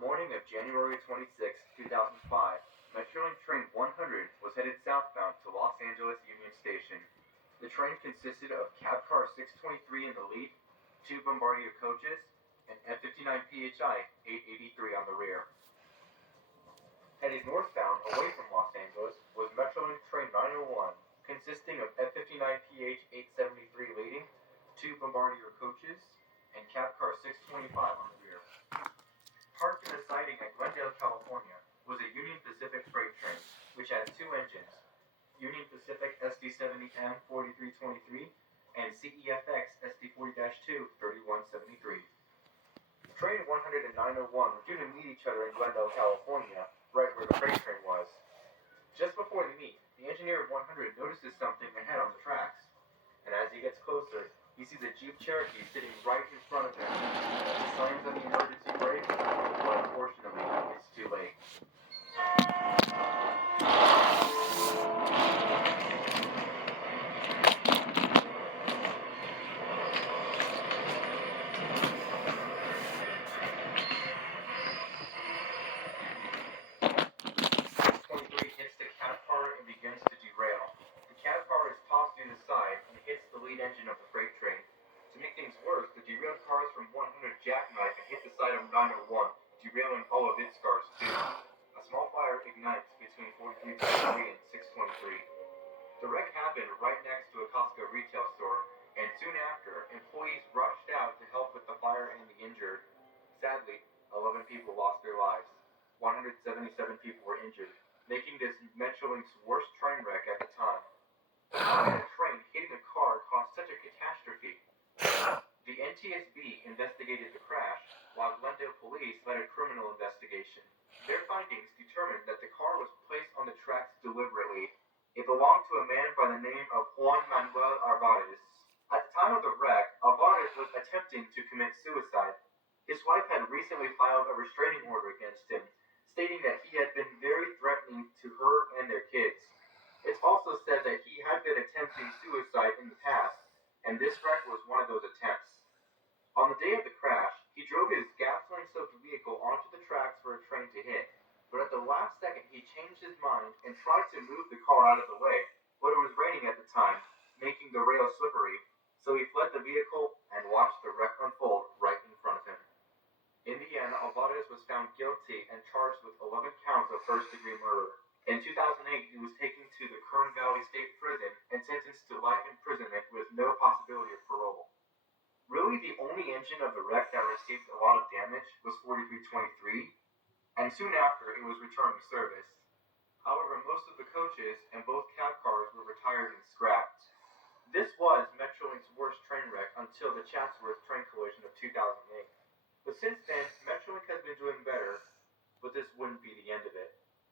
morning of January 26, 2005, Metrolink Train 100 was headed southbound to Los Angeles Union Station. The train consisted of cab car 623 in the lead, two Bombardier coaches, and F-59 PHI 883 on the rear. Headed northbound away from Los Angeles was Metrolink Train 901, consisting of F-59 PH 873 leading, two Bombardier coaches, and cab car 625 on the rear. Parked in a siding at Glendale, California, was a Union Pacific freight train, which had two engines, Union Pacific SD70M 4323 and CEFX SD40-2 3173. Train 100 and 901 were due to meet each other in Glendale, California, right where the freight train was. Just before they meet, the engineer of 100 notices something ahead on the tracks, and as he gets closer, he sees a Jeep Cherokee sitting right in front of him. He slams on the emergency brake, but unfortunately, it's too late. 23 hits the cab car and begins to derail. The cab car is tossed to the side and hits the lead engine of the freight train. To make things worse, the derailed cars from 100 jackknife and hit the side of 901, derailing all of its cars too. A small fire ignites between 4323 and 623. The wreck happened right next to a Costco retail store, and soon after, employees rushed out to help with the fire and the injured. Sadly, 11 people lost their lives. 177 people were injured, making this Metrolink's worst train wreck at the time. A train hitting a car caused such a catastrophe. The NTSB investigated the crash, while Glendale police led a criminal investigation. Their findings determined that the car was placed on the tracks deliberately. It belonged to a man by the name of Juan Manuel Alvarez. At the time of the wreck, Alvarez was attempting to commit suicide. His wife had recently filed a restraining order against him, stating that he had been very threatening to her and their kids. It's also said that he had been attempting suicide in the past, and this wreck was one of those attempts. On the day of the crash, he drove his gasoline-soaked vehicle onto the tracks for a train to hit, but at the last second he changed his mind and tried to move the car out of the way, but it was raining at the time, making the rail slippery, so he fled the vehicle and watched the wreck unfold right in front of him. In the end, Alvarez was found guilty and charged with 11 counts of first-degree murder. In 2008, he was taken to the Kern Valley State Prison and sentenced to life imprisonment with no possibility of parole. Really, the only engine of the wreck that received a lot of damage was 4323, and soon after, it was returned to service. However, most of the coaches and both cab cars were retired and scrapped. This was Metrolink's worst train wreck until the Chatsworth train collision of 2008. But since then,